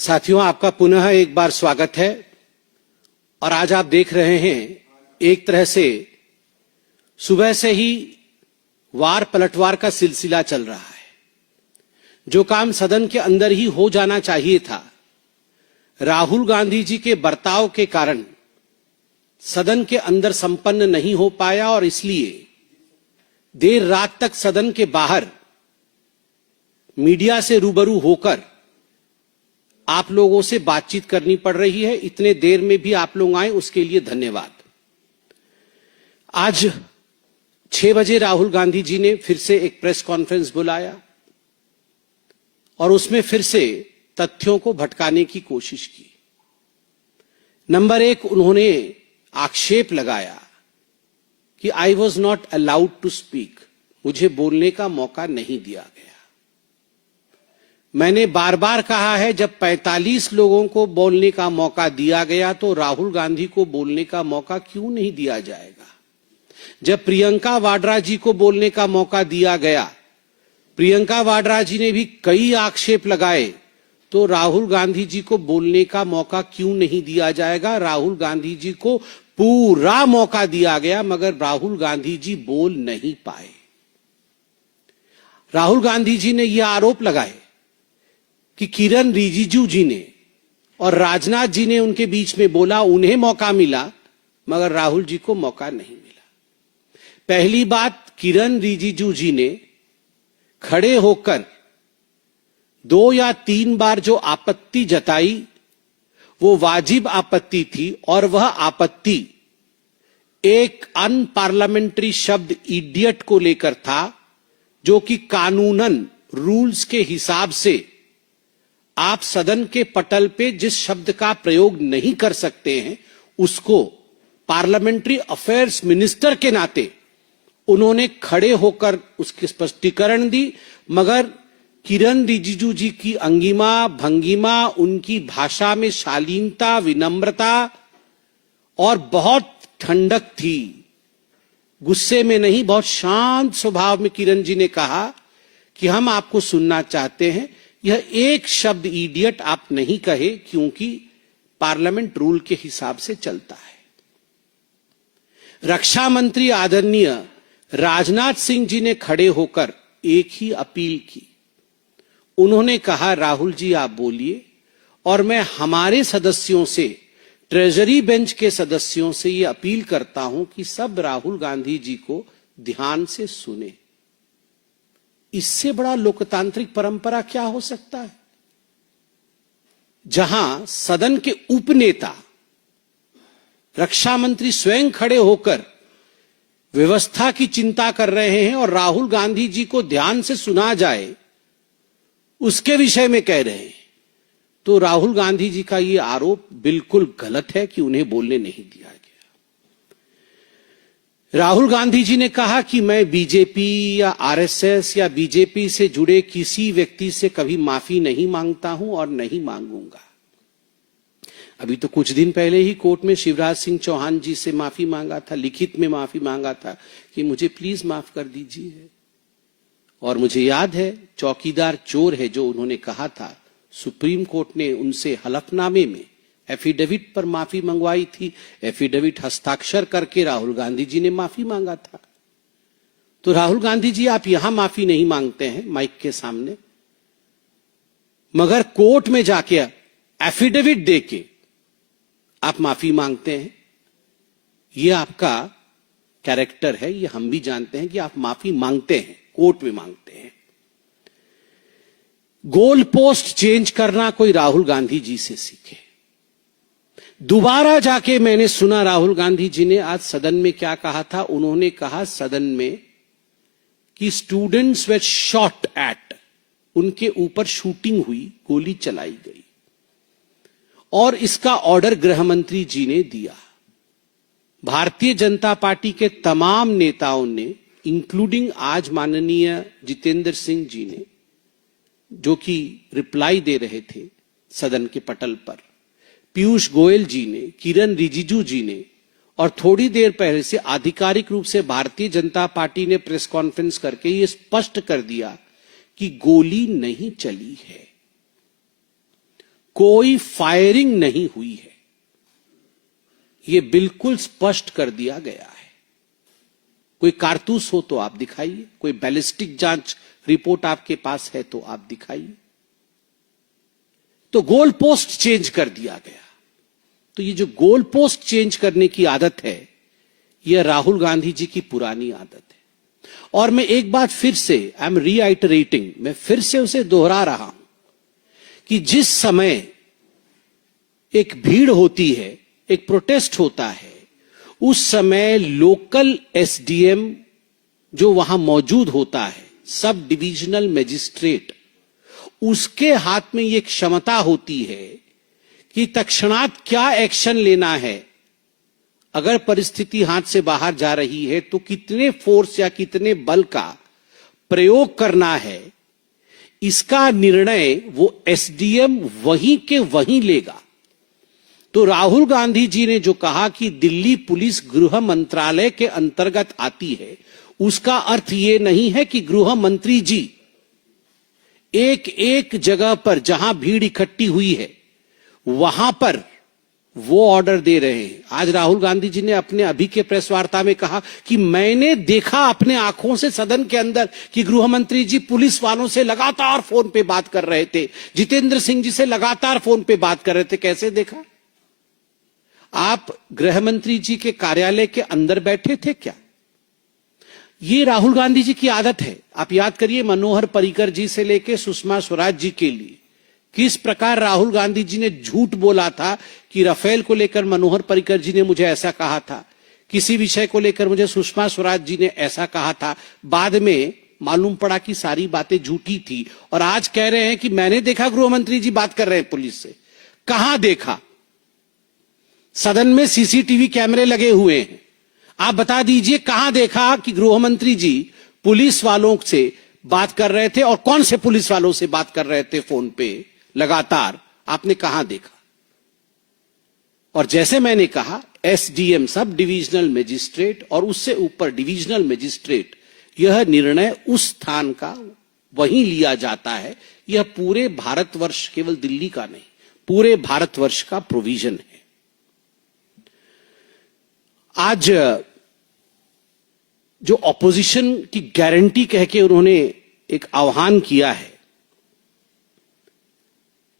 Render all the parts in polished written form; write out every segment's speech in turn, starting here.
साथियों, आपका पुनः एक बार स्वागत है। और आज आप देख रहे हैं, एक तरह से सुबह से ही वार पलटवार का सिलसिला चल रहा है। जो काम सदन के अंदर ही हो जाना चाहिए था, राहुल गांधी जी के बर्ताव के कारण सदन के अंदर संपन्न नहीं हो पाया और इसलिए देर रात तक सदन के बाहर मीडिया से रूबरू होकर आप लोगों से बातचीत करनी पड़ रही है। इतने देर में भी आप लोग आए, उसके लिए धन्यवाद। आज 6 बजे राहुल गांधी जी ने फिर से एक प्रेस कॉन्फ्रेंस बुलाया और उसमें फिर से तथ्यों को भटकाने की कोशिश की। नंबर 1, उन्होंने आक्षेप लगाया कि I was not allowed to speak, मुझे बोलने का मौका नहीं दिया गया। मैंने बार बार कहा है, जब 45 लोगों को बोलने का मौका दिया गया तो राहुल गांधी को बोलने का मौका क्यों नहीं दिया जाएगा। जब प्रियंका वाड्रा जी को बोलने का मौका दिया गया, प्रियंका वाड्रा जी ने भी कई आक्षेप लगाए, तो राहुल गांधी जी को बोलने का मौका क्यों नहीं दिया जाएगा। राहुल गांधी जी को पूरा मौका दिया गया, मगर राहुल गांधी जी बोल नहीं पाए। राहुल गांधी जी ने यह आरोप लगाए कि किरण रिजिजू जी ने और राजनाथ जी ने उनके बीच में बोला, उन्हें मौका मिला मगर राहुल जी को मौका नहीं मिला। पहली बात, किरण रिजिजू जी ने खड़े होकर 2 या 3 बार जो आपत्ति जताई, वो वाजिब आपत्ति थी और वह आपत्ति एक अनपार्लियामेंट्री शब्द इडियट को लेकर था, जो कि कानूनन रूल्स के हिसाब से आप सदन के पटल पे जिस शब्द का प्रयोग नहीं कर सकते हैं, उसको पार्लियामेंट्री अफेयर्स मिनिस्टर के नाते उन्होंने खड़े होकर उसकी स्पष्टीकरण दी। मगर किरण रिजिजू जी की अंगिमा भंगिमा, उनकी भाषा में शालीनता, विनम्रता और बहुत ठंडक थी। गुस्से में नहीं, बहुत शांत स्वभाव में किरण जी ने कहा कि हम आपको सुनना चाहते हैं, यह एक शब्द इडियट आप नहीं कहे, क्योंकि पार्लियामेंट रूल के हिसाब से चलता है। रक्षा मंत्री आदरणीय राजनाथ सिंह जी ने खड़े होकर एक ही अपील की। उन्होंने कहा, राहुल जी आप बोलिए, और मैं हमारे सदस्यों से, ट्रेजरी बेंच के सदस्यों से यह अपील करता हूं कि सब राहुल गांधी जी को ध्यान से सुने। इससे बड़ा लोकतांत्रिक परंपरा क्या हो सकता है, जहां सदन के उपनेता रक्षा मंत्री स्वयं खड़े होकर व्यवस्था की चिंता कर रहे हैं और राहुल गांधी जी को ध्यान से सुना जाए उसके विषय में कह रहे हैं। तो राहुल गांधी जी का यह आरोप बिल्कुल गलत है कि उन्हें बोलने नहीं दिया गया। राहुल गांधी जी ने कहा कि मैं बीजेपी या आरएसएस या बीजेपी से जुड़े किसी व्यक्ति से कभी माफी नहीं मांगता हूं और नहीं मांगूंगा। अभी तो कुछ दिन पहले ही कोर्ट में शिवराज सिंह चौहान जी से माफी मांगा था, लिखित में माफी मांगा था कि मुझे प्लीज माफ कर दीजिए। और मुझे याद है, चौकीदार चोर है जो उन्होंने कहा था, सुप्रीम कोर्ट ने उनसे हलफनामे में एफिडेविट पर माफी मंगवाई थी। एफिडेविट हस्ताक्षर करके राहुल गांधी जी ने माफी मांगा था। तो राहुल गांधी जी, आप यहां माफी नहीं मांगते हैं माइक के सामने, मगर कोर्ट में जाके एफिडेविट देके आप माफी मांगते हैं। यह आपका कैरेक्टर है, यह हम भी जानते हैं कि आप माफी मांगते हैं, कोर्ट में मांगते हैं। गोल पोस्ट चेंज करना कोई राहुल गांधी जी से सीखे। दोबारा जाके मैंने सुना राहुल गांधी जी ने आज सदन में क्या कहा था। उन्होंने कहा सदन में कि स्टूडेंट्स वर शॉट एट, उनके ऊपर शूटिंग हुई, गोली चलाई गई, और इसका ऑर्डर गृह मंत्री जी ने दिया। भारतीय जनता पार्टी के तमाम नेताओं ने, इंक्लूडिंग आज माननीय जितेंद्र सिंह जी ने, जो कि रिप्लाई दे रहे थे सदन के पटल पर, पीयूष गोयल जी ने, किरण रिजिजू जी ने, और थोड़ी देर पहले से आधिकारिक रूप से भारतीय जनता पार्टी ने प्रेस कॉन्फ्रेंस करके ये स्पष्ट कर दिया कि गोली नहीं चली है। कोई फायरिंग नहीं हुई है, यह बिल्कुल स्पष्ट कर दिया गया है। कोई कारतूस हो तो आप दिखाइए, कोई बैलिस्टिक जांच रिपोर्ट आपके पास है तो आप दिखाइए। तो गोल पोस्ट चेंज कर दिया गया। तो ये जो गोल पोस्ट चेंज करने की आदत है, यह राहुल गांधी जी की पुरानी आदत है। और मैं एक बात फिर से, आई एम रीआइटरेटिंग, मैं फिर से उसे दोहरा रहा हूं कि जिस समय एक भीड़ होती है, एक प्रोटेस्ट होता है, उस समय लोकल एसडीएम जो वहां मौजूद होता है, सब डिविजनल मजिस्ट्रेट, उसके हाथ में यह क्षमता होती है कि तत्क्षणात क्या एक्शन लेना है। अगर परिस्थिति हाथ से बाहर जा रही है तो कितने फोर्स या कितने बल का प्रयोग करना है, इसका निर्णय वो एसडीएम वहीं के वहीं लेगा। तो राहुल गांधी जी ने जो कहा कि दिल्ली पुलिस गृह मंत्रालय के अंतर्गत आती है, उसका अर्थ यह नहीं है कि गृह मंत्री जी एक एक जगह पर जहां भीड़ इकट्ठी हुई है वहां पर वो ऑर्डर दे रहे हैं। आज राहुल गांधी जी ने अपने अभी के प्रेस वार्ता में कहा कि मैंने देखा अपने आंखों से सदन के अंदर कि गृह मंत्री जी पुलिस वालों से लगातार फोन पे बात कर रहे थे, जितेंद्र सिंह जी से लगातार फोन पे बात कर रहे थे। कैसे देखा? आप गृह मंत्री जी के कार्यालय के अंदर बैठे थे क्या? ये राहुल गांधी जी की आदत है। आप याद करिए, मनोहर पर्रिकर जी से लेकर सुषमा स्वराज जी के लिए किस प्रकार राहुल गांधी जी ने झूठ बोला था कि राफेल को लेकर मनोहर पर्रिकर जी ने मुझे ऐसा कहा था, किसी विषय को लेकर मुझे सुषमा स्वराज जी ने ऐसा कहा था। बाद में मालूम पड़ा कि सारी बातें झूठी थी और आज कह रहे हैं कि मैंने देखा गृह मंत्री जी बात कर रहे हैं पुलिस से। कहां देखा? सदन में सीसीटीवी कैमरे लगे हुए हैं, आप बता दीजिए कहां देखा कि गृह मंत्री जी पुलिस वालों से बात कर रहे थे और कौन से पुलिस वालों से बात कर रहे थे फोन पे लगातार? आपने कहां देखा? और जैसे मैंने कहा, एसडीएम सब डिविजनल मजिस्ट्रेट और उससे ऊपर डिविजनल मजिस्ट्रेट, यह निर्णय उस स्थान का वहीं लिया जाता है। यह पूरे भारतवर्ष, केवल दिल्ली का नहीं, पूरे भारतवर्ष का प्रोविजन है। आज जो ऑपोजिशन की गारंटी कह के उन्होंने एक आह्वान किया है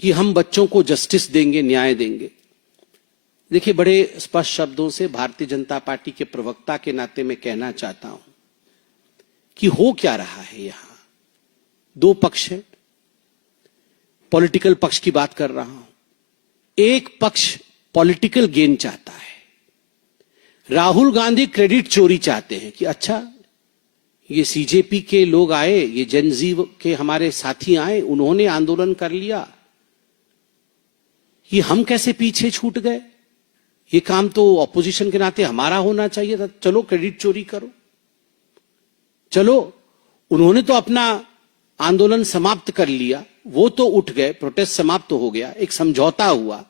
कि हम बच्चों को जस्टिस देंगे, न्याय देंगे। देखिए, बड़े स्पष्ट शब्दों से भारतीय जनता पार्टी के प्रवक्ता के नाते मैं कहना चाहता हूं कि हो क्या रहा है यहां। दो पक्ष हैं, पॉलिटिकल पक्ष की बात कर रहा हूं। एक पक्ष पॉलिटिकल गेन चाहता है। राहुल गांधी क्रेडिट चोरी चाहते हैं कि अच्छा, ये सीजेपी के लोग आए, ये जनजी के हमारे साथी आए, उन्होंने आंदोलन कर लिया, ये हम कैसे पीछे छूट गए? ये काम तो ऑपोजिशन के नाते हमारा होना चाहिए था। चलो क्रेडिट चोरी करो। चलो, उन्होंने तो अपना आंदोलन समाप्त कर लिया, वो तो उठ गए, प्रोटेस्ट समाप्त हो गया, एक समझौता हुआ,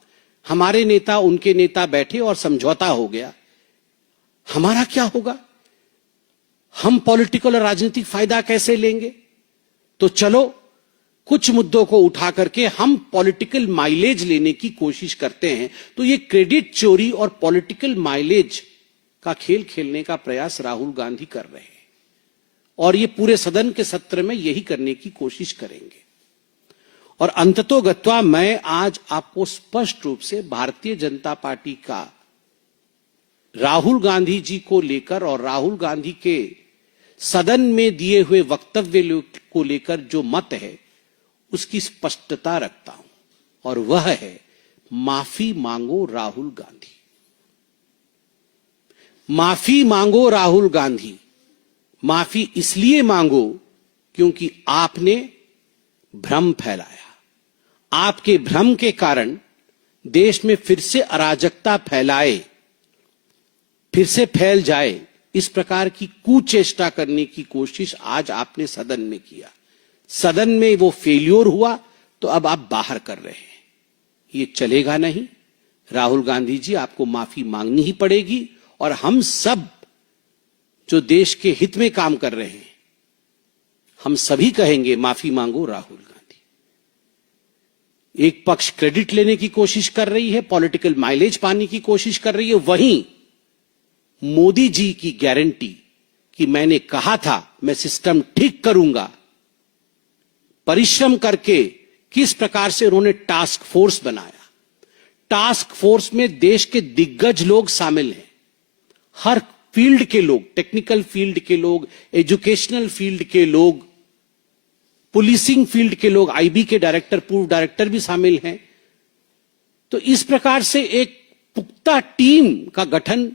हमारे नेता उनके नेता बैठे और समझौता हो गया। हमारा क्या होगा? हम पॉलिटिकल और राजनीतिक फायदा कैसे लेंगे? तो चलो, कुछ मुद्दों को उठा करके हम पॉलिटिकल माइलेज लेने की कोशिश करते हैं। तो ये क्रेडिट चोरी और पॉलिटिकल माइलेज का खेल खेलने का प्रयास राहुल गांधी कर रहे हैं और ये पूरे सदन के सत्र में यही करने की कोशिश करेंगे। और अंततोगत्वा मैं आज आपको स्पष्ट रूप से भारतीय जनता पार्टी का राहुल गांधी जी को लेकर और राहुल गांधी के सदन में दिए हुए वक्तव्य को लेकर जो मत है, उसकी स्पष्टता रखता हूं और वह है माफी मांगो राहुल गांधी। माफी मांगो राहुल गांधी। माफी इसलिए मांगो क्योंकि आपने भ्रम फैलाया। आपके भ्रम के कारण देश में फिर से अराजकता फिर से फैल जाए, इस प्रकार की कुचेष्टा करने की कोशिश आज आपने सदन में किया। सदन में वो फेल्योर हुआ तो अब आप बाहर कर रहे हैं। ये चलेगा नहीं। राहुल गांधी जी, आपको माफी मांगनी ही पड़ेगी और हम सब जो देश के हित में काम कर रहे हैं, हम सभी कहेंगे माफी मांगो राहुल गांधी। एक पक्ष क्रेडिट लेने की कोशिश कर रही है, पॉलिटिकल माइलेज पाने की कोशिश कर रही है, वहीं मोदी जी की गारंटी कि मैंने कहा था मैं सिस्टम ठीक करूंगा, परिश्रम करके किस प्रकार से उन्होंने टास्क फोर्स बनाया। टास्क फोर्स में देश के दिग्गज लोग शामिल हैं, हर फील्ड के लोग, टेक्निकल फील्ड के लोग, एजुकेशनल फील्ड के लोग, पुलिसिंग फील्ड के लोग, आईबी के डायरेक्टर, पूर्व डायरेक्टर भी शामिल हैं। तो इस प्रकार से एक पुख्ता टीम का गठन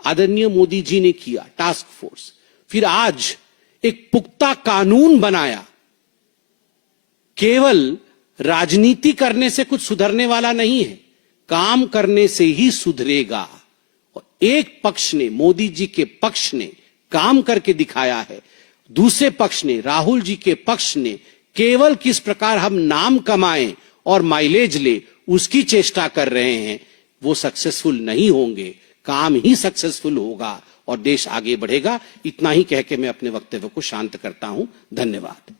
आदरणीय मोदी जी ने किया, टास्क फोर्स। फिर आज एक पुख्ता कानून बनाया। केवल राजनीति करने से कुछ सुधरने वाला नहीं है, काम करने से ही सुधरेगा। और एक पक्ष ने, मोदी जी के पक्ष ने काम करके दिखाया है, दूसरे पक्ष ने, राहुल जी के पक्ष ने केवल किस प्रकार हम नाम कमाएं और माइलेज ले उसकी चेष्टा कर रहे हैं। वो सक्सेसफुल नहीं होंगे, काम ही सक्सेसफुल होगा और देश आगे बढ़ेगा। इतना ही कह के मैं अपने वक्तव्य को शांत करता हूं। धन्यवाद।